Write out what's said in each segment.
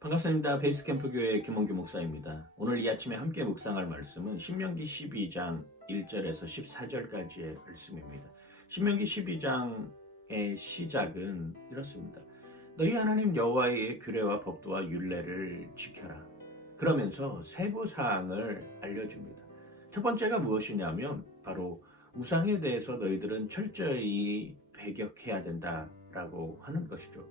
반갑습니다. 베이스캠프 교회 김원규 목사입니다. 오늘 이 아침에 함께 묵상할 말씀은 신명기 12장 1절에서 14절까지의 말씀입니다. 신명기 12장의 시작은 이렇습니다. 너희 하나님 여호와의 규례와 법도와 율례를 지켜라. 그러면서 세부 사항을 알려줍니다. 첫 번째가 무엇이냐면 바로 우상에 대해서 너희들은 철저히 배격해야 된다라고 하는 것이죠.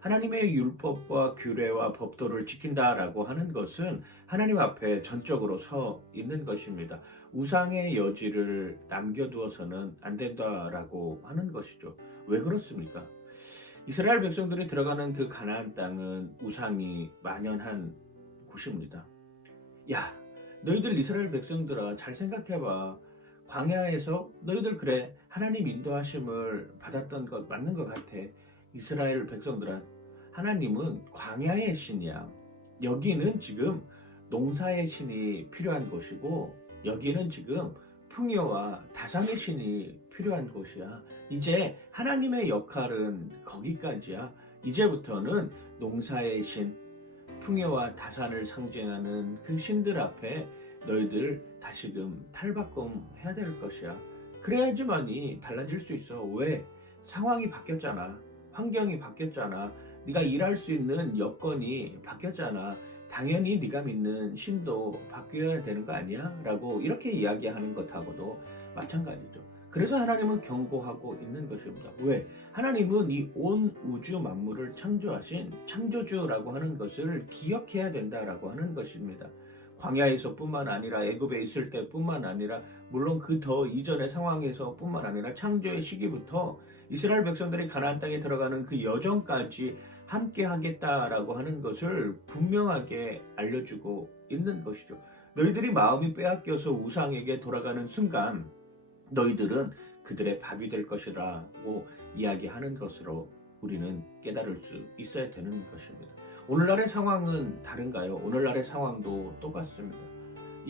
하나님의 율법과 규례와 법도를 지킨다라고 하는 것은 하나님 앞에 전적으로 서 있는 것입니다. 우상의 여지를 남겨두어서는 안 된다라고 하는 것이죠. 왜 그렇습니까? 이스라엘 백성들이 들어가는 그 가나안 땅은 우상이 만연한 곳입니다. 야, 너희들 이스라엘 백성들아, 잘 생각해봐. 광야에서 너희들 그래 하나님 인도하심을 받았던 것 맞는 것 같아. 이스라엘 백성들아, 하나님은 광야의 신이야. 여기는 지금 농사의 신이 필요한 곳이고, 여기는 지금 풍요와 다산의 신이 필요한 곳이야. 이제 하나님의 역할은 거기까지야. 이제부터는 농사의 신, 풍요와 다산을 상징하는 그 신들 앞에 너희들 다시금 탈바꿈해야 될 것이야. 그래야지만이 달라질 수 있어. 왜? 상황이 바뀌었잖아. 환경이 바뀌었잖아. 네가 일할 수 있는 여건이 바뀌었잖아. 당연히 네가 믿는 신도 바뀌어야 되는 거 아니야? 라고 이렇게 이야기하는 것하고도 마찬가지죠. 그래서 하나님은 경고하고 있는 것입니다. 왜? 하나님은 이 온 우주 만물을 창조하신 창조주라고 하는 것을 기억해야 된다라고 하는 것입니다. 광야에서 뿐만 아니라 애굽에 있을 때 뿐만 아니라 물론 그 더 이전의 상황에서 뿐만 아니라 창조의 시기부터 이스라엘 백성들이 가나안 땅에 들어가는 그 여정까지 함께 하겠다라고 하는 것을 분명하게 알려주고 있는 것이죠. 너희들이 마음이 빼앗겨서 우상에게 돌아가는 순간 너희들은 그들의 밥이 될 것이라고 이야기하는 것으로 우리는 깨달을 수 있어야 되는 것입니다. 오늘날의 상황은 다른가요? 오늘날의 상황도 똑같습니다.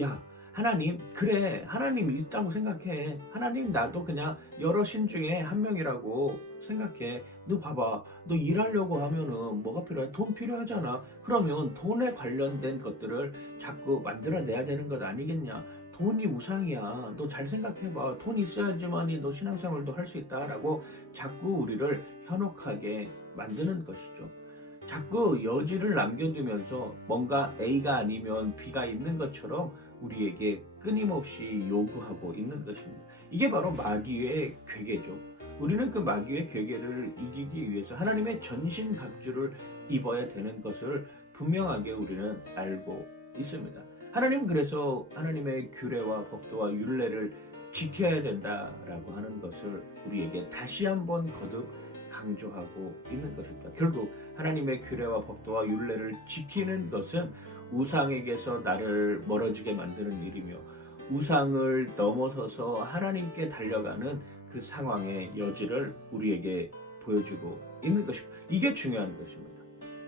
야, 하나님, 그래, 하나님 있다고 생각해. 하나님, 나도 그냥 여러 신 중에 한 명이라고 생각해. 너 봐봐, 너 일하려고 하면은 뭐가 필요해? 돈 필요하잖아. 그러면 돈에 관련된 것들을 자꾸 만들어내야 되는 것 아니겠냐? 돈이 우상이야. 너 잘 생각해봐. 돈 있어야지만이 너 신앙생활도 할 수 있다라고 자꾸 우리를 현혹하게 만드는 것이죠. 자꾸 여지를 남겨두면서 뭔가 A가 아니면 B가 있는 것처럼 우리에게 끊임없이 요구하고 있는 것입니다. 이게 바로 마귀의 괴계죠. 우리는 그 마귀의 괴계를 이기기 위해서 하나님의 전신갑주를 입어야 되는 것을 분명하게 우리는 알고 있습니다. 하나님은 그래서 하나님의 규례와 법도와 율례를 지켜야 된다라고 하는 것을 우리에게 다시 한번 거듭 강조하고 있는 것입니다. 결국 하나님의 규례와 법도와 율례를 지키는 것은 우상에게서 나를 멀어지게 만드는 일이며 우상을 넘어서서 하나님께 달려가는 그 상황의 여지를 우리에게 보여주고 있는 것입니다. 이게 중요한 것입니다.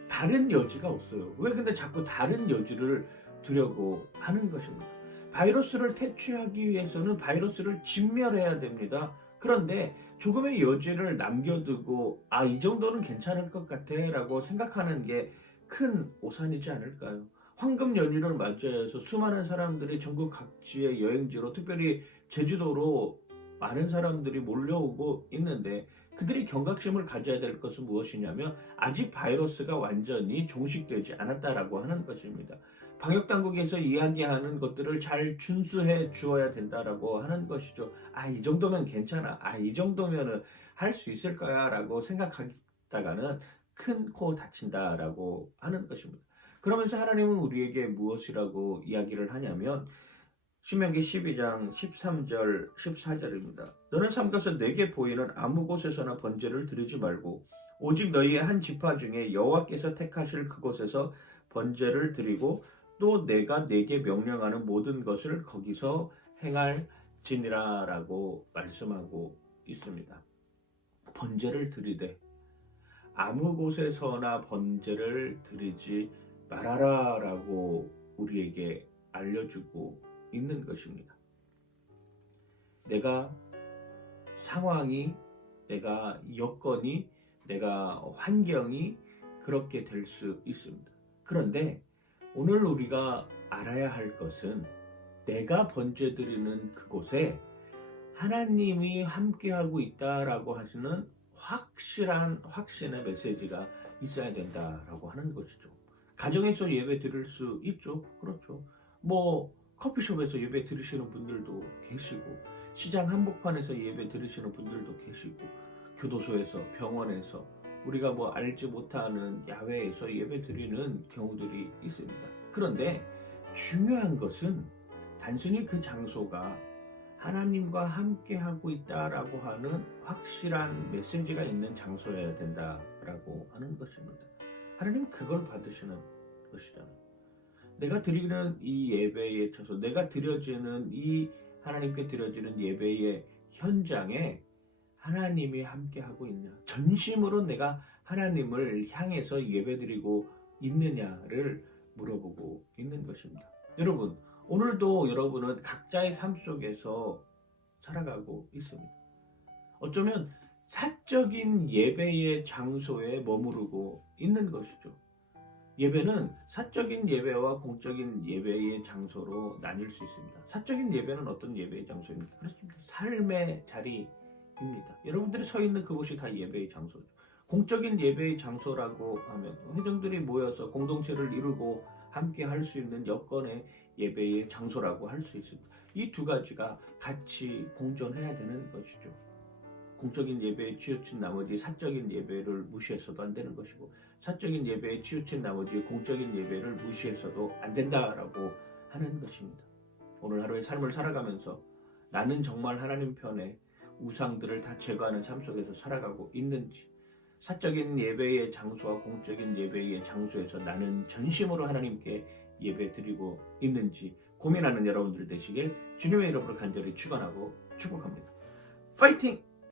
다른 여지가 없어요. 왜 근데 자꾸 다른 여지를 두려고 하는 것입니다. 바이러스를 퇴치하기 위해서는 바이러스를 진멸해야 됩니다. 그런데 조금의 여지를 남겨두고 이 정도는 괜찮을 것 같아 라고 생각하는 게 큰 오산이지 않을까요? 황금 연휴를 맞이해서 수많은 사람들이 전국 각지의 여행지로 특별히 제주도로 많은 사람들이 몰려오고 있는데 그들이 경각심을 가져야 될 것은 무엇이냐면 아직 바이러스가 완전히 종식되지 않았다라고 하는 것입니다. 방역당국에서 이야기하는 것들을 잘 준수해 주어야 된다라고 하는 것이죠. 이 정도면 괜찮아. 이 정도면은 할 수 있을 거야 라고 생각하다가는 큰 코 다친다라고 하는 것입니다. 그러면서 하나님은 우리에게 무엇이라고 이야기를 하냐면 신명기 12장 13절 14절입니다. 너는 삼가서 내게 보이는 아무 곳에서나 번제를 드리지 말고 오직 너희의 한 지파 중에 여호와께서 택하실 그곳에서 번제를 드리고 또 내가 내게 명령하는 모든 것을 거기서 행할지니라 라고 말씀하고 있습니다. 번제를 드리되 아무 곳에서나 번제를 드리지 말아라 라고 우리에게 알려주고 있는 것입니다. 내가 상황이, 내가 여건이, 내가 환경이 그렇게 될 수 있습니다. 그런데 오늘 우리가 알아야 할 것은 내가 번제 드리는 그곳에 하나님이 함께하고 있다라고 하시는 확실한 확신의 메시지가 있어야 된다라고 하는 것이죠. 가정에서 예배 드릴 수 있죠. 그렇죠. 뭐 커피숍에서 예배 드리시는 분들도 계시고, 시장 한복판에서 예배 드리시는 분들도 계시고, 교도소에서, 병원에서, 우리가 뭐 알지 못하는 야외에서 예배 드리는 경우들이 있습니다. 그런데 중요한 것은 단순히 그 장소가 하나님과 함께하고 있다라고 하는 확실한 메시지가 있는 장소여야 된다라고 하는 것입니다. 하나님 그걸 받으시는 것이잖아요. 내가 드리는 이 예배의 처소, 내가 드려지는 이 하나님께 드려지는 예배의 현장에 하나님이 함께하고 있냐, 전심으로 내가 하나님을 향해서 예배드리고 있느냐를 물어보고 있는 것입니다. 여러분, 오늘도 여러분은 각자의 삶 속에서 살아가고 있습니다. 어쩌면 사적인 예배의 장소에 머무르고 있는 것이죠. 예배는 사적인 예배와 공적인 예배의 장소로 나뉠 수 있습니다. 사적인 예배는 어떤 예배의 장소입니까? 그렇습니다. 삶의 자리입니다. 여러분들이 서 있는 그곳이 다 예배의 장소죠. 공적인 예배의 장소라고 하면 회중들이 모여서 공동체를 이루고 함께 할 수 있는 여건의 예배의 장소라고 할 수 있습니다. 이 두 가지가 같이 공존해야 되는 것이죠. 공적인 예배에 치우친 나머지 사적인 예배를 무시해서도 안 되는 것이고, 사적인 예배에 치우친 나머지 공적인 예배를 무시해서도 안 된다라고 하는 것입니다. 오늘 하루의 삶을 살아가면서 나는 정말 하나님 편에 우상들을 다 제거하는 삶 속에서 살아가고 있는지, 사적인 예배의 장소와 공적인 예배의 장소에서 나는 전심으로 하나님께 예배 드리고 있는지 고민하는 여러분들 되시길 주님의 이름으로 간절히 축원하고 축복합니다. 파이팅!